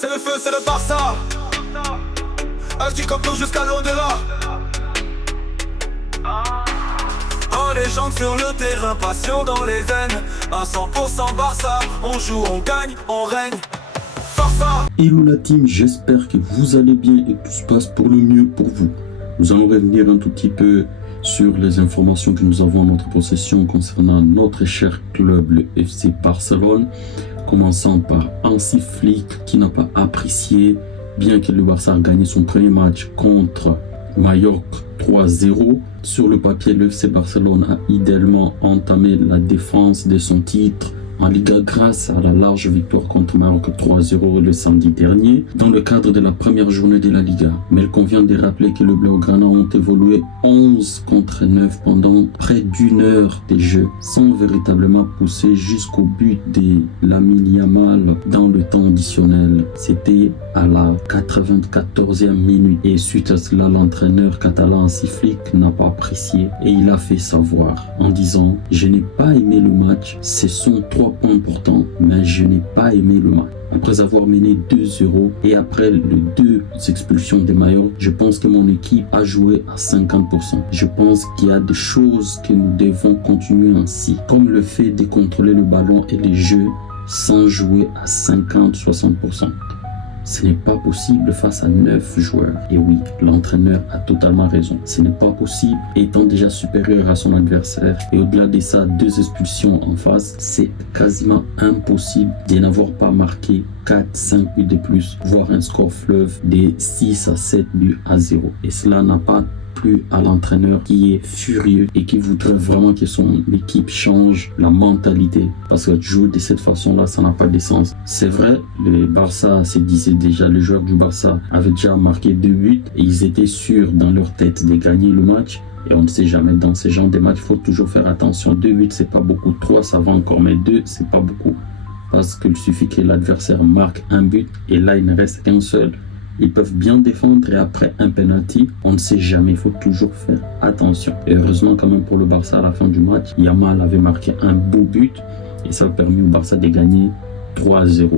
C'est le feu, c'est le Barça. Agis comme nous jusqu'à l'au-delà. Oh, les gens sur le terrain, passion dans les veines. À 100% Barça, on joue, on gagne, on règne. Barça. Hello la team, j'espère que vous allez bien et que tout se passe pour le mieux pour vous. Nous allons revenir un tout petit peu sur les informations que nous avons en notre possession concernant notre cher club, le FC Barcelone. Commençant par Hansi Flick qui n'a pas apprécié, bien que le Barça a gagné son premier match contre Mallorca 3-0. Sur le papier, le FC Barcelone a idéalement entamé la défense de son titre en Liga grâce à la large victoire contre Mallorca 3-0 le samedi dernier dans le cadre de la première journée de la Liga. Mais il convient de rappeler que le Blaugrana ont évolué 11 contre 9 pendant près d'une heure de jeu sans véritablement pousser jusqu'au but de Lamine Yamal dans le temps additionnel. C'était à la 94e minute et suite à cela, l'entraîneur catalan Hansi Flick n'a pas apprécié et il a fait savoir en disant « Je n'ai pas aimé le match, ce sont 3 points importants, mais je n'ai pas aimé le match. » Après avoir mené 2-0 et après les 2 expulsions de Mallorca, je pense que mon équipe a joué à 50%. Je pense qu'il y a des choses que nous devons continuer ainsi, comme le fait de contrôler le ballon et les jeux sans jouer à 50-60%. Ce n'est pas possible face à 9 joueurs. Et oui, l'entraîneur a totalement raison. Ce n'est pas possible étant déjà supérieur à son adversaire. Et au-delà de ça, 2 expulsions en face, c'est quasiment impossible de n'avoir pas marqué 4-5 buts de plus, voire un score fleuve de 6 à 7 buts à 0. Et cela n'a pas plus à l'entraîneur qui est furieux et qui voudrait vraiment que son équipe change la mentalité, parce que jouer de cette façon-là, ça n'a pas de sens. C'est vrai, le Barça se disait déjà, les joueurs du Barça avaient déjà marqué 2 buts et ils étaient sûrs dans leur tête de gagner le match. Et on ne sait jamais, dans ce genre de match, il faut toujours faire attention. 2 buts, c'est pas beaucoup. 3, ça va encore, mais 2, c'est pas beaucoup. Parce qu'il suffit que l'adversaire marque un but et là, il ne reste qu'un seul. Ils peuvent bien défendre et après un penalty, on ne sait jamais, il faut toujours faire attention. Et heureusement quand même pour le Barça à la fin du match, Yamal avait marqué un beau but et ça a permis au Barça de gagner 3-0.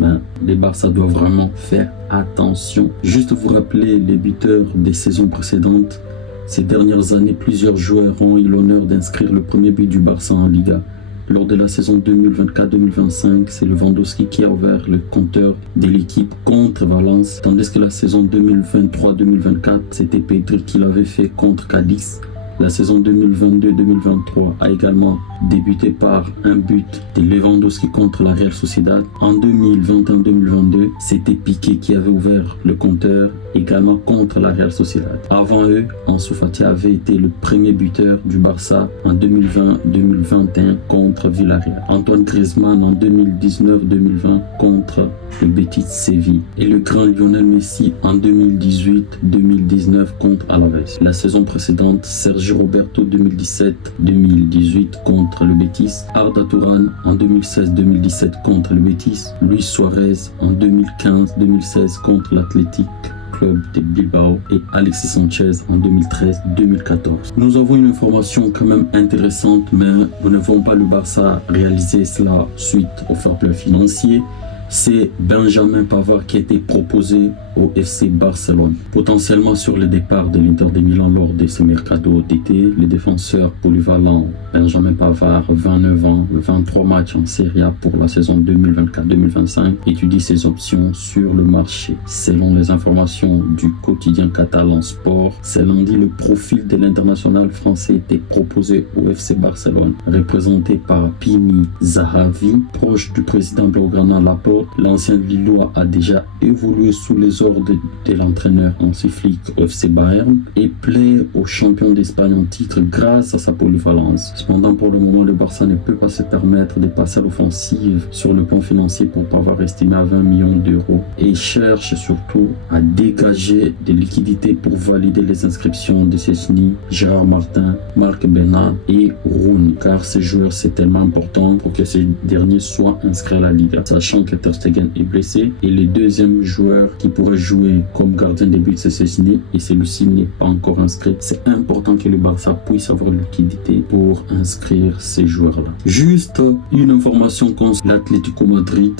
Ben, les Barça doivent vraiment faire attention. Juste vous rappeler les buteurs des saisons précédentes. Ces dernières années, plusieurs joueurs ont eu l'honneur d'inscrire le premier but du Barça en Liga. Lors de la saison 2024-2025, c'est Lewandowski qui a ouvert le compteur de l'équipe contre Valence, tandis que la saison 2023-2024, c'était Pedri qui l'avait fait contre Cadiz. La saison 2022-2023 a également débuté par un but de Lewandowski contre la Real Sociedad. En 2021-2022, c'était Piqué qui avait ouvert le compteur également contre la Real Sociedad. Avant eux, Ansu Fati avait été le premier buteur du Barça en 2020-2021 contre Villarreal. Antoine Griezmann en 2019-2020 contre le Betis Séville. Et le grand Lionel Messi en 2018-2019 contre Alaves. La saison précédente, Sergio Roberto 2017-2018 contre le Betis. Arda Turan en 2016-2017 contre le Betis. Luis Suarez en 2015-2016 contre l'Athletic Club de Bilbao et Alexis Sanchez en 2013-2014. Nous avons une information quand même intéressante, mais nous ne voyons pas le Barça réaliser cela suite au fair play financier. C'est Benjamin Pavard qui a été proposé au FC Barcelone. Potentiellement sur le départ de l'Inter de Milan lors de ce mercato d'été, le défenseur polyvalent Benjamin Pavard, 29 ans, 23 matchs en Serie A pour la saison 2024-2025, étudie ses options sur le marché. Selon les informations du quotidien catalan Sport, ce lundi, le profil de l'international français était proposé au FC Barcelone, représenté par Pini Zahavi, proche du président Blaugrana Laporte. L'ancien Lillois a déjà évolué sous les ordre de l'entraîneur Hansi Flick au FC Bayern et plaît au champion d'Espagne en titre grâce à sa polyvalence. Cependant, pour le moment, le Barça ne peut pas se permettre de passer à l'offensive sur le plan financier pour Pavard estimé à 20 millions d'euros et cherche surtout à dégager des liquidités pour valider les inscriptions de Szczesny, Gérard Martin, Marc Bernat et Rooney, car ces joueurs c'est tellement important pour que ces derniers soient inscrits à la Liga, sachant que Ter Stegen est blessé et le deuxième joueur qui pourrait jouer comme gardien de but, c'est Szczesny, et celui-ci n'est pas encore inscrit. C'est important que le Barça puisse avoir une liquidité pour inscrire ces joueurs-là. Juste une information concernant l'Atlético Madrid.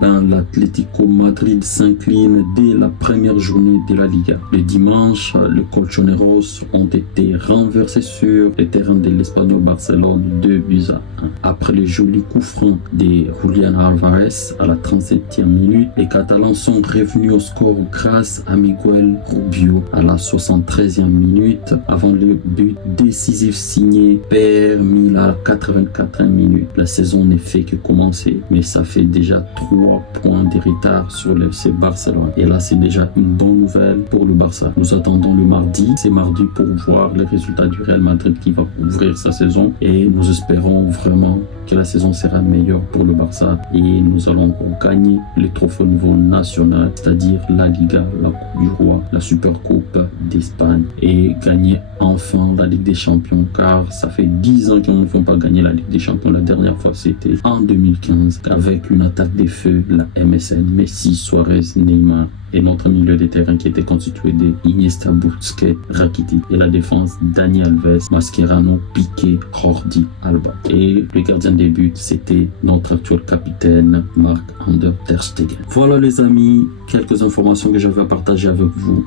l'Atlético Madrid s'incline dès la première journée de la Liga. Le dimanche, les Colchoneros ont été renversés sur le terrain de l'Espanyol Barcelone 2-1. Après le joli coup franc de Julián Álvarez à la 37e minute, les Catalans sont revenus au score grâce à Miguel Rubio à la 73e minute avant le but décisif signé Per Mil à la 84e minute. La saison n'est fait que commencer, mais ça fait déjà 3 points de retard sur le FC Barcelone. Et là, c'est déjà une bonne nouvelle pour le Barça. Nous attendons le mardi. C'est mardi pour voir les résultats du Real Madrid qui va ouvrir sa saison. Et nous espérons vraiment que la saison sera meilleure pour le Barça et nous allons gagner les trophées au niveau national, c'est-à-dire la Liga, la Coupe du Roi, la Supercoupe d'Espagne et gagner enfin la Ligue des Champions, car ça fait 10 ans qu'on ne fait pas gagner la Ligue des Champions. La dernière fois c'était en 2015 avec une attaque des feux, la MSN, Messi, Suarez, Neymar et notre milieu de terrain qui était constitué de Iniesta, Busquets, Rakitic et la défense Dani Alves, Mascherano, Piqué, Jordi Alba. Et le gardien des buts c'était notre actuel capitaine Marc-André ter Stegen. Voilà les amis, quelques informations que j'avais à partager avec vous.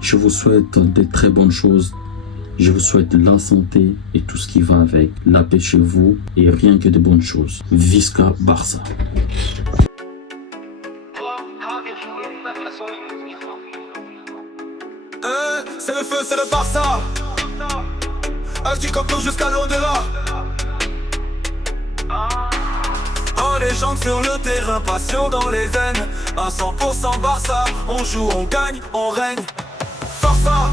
Je vous souhaite de très bonnes choses. Je vous souhaite la santé et tout ce qui va avec. La paix chez vous et rien que de bonnes choses. Visca Barça. C'est le feu, c'est le Barça. Agis comme nous jusqu'à l'au-delà. En légende sur le terrain, passion dans les veines. À 100% Barça, on joue, on gagne, on règne. Barça.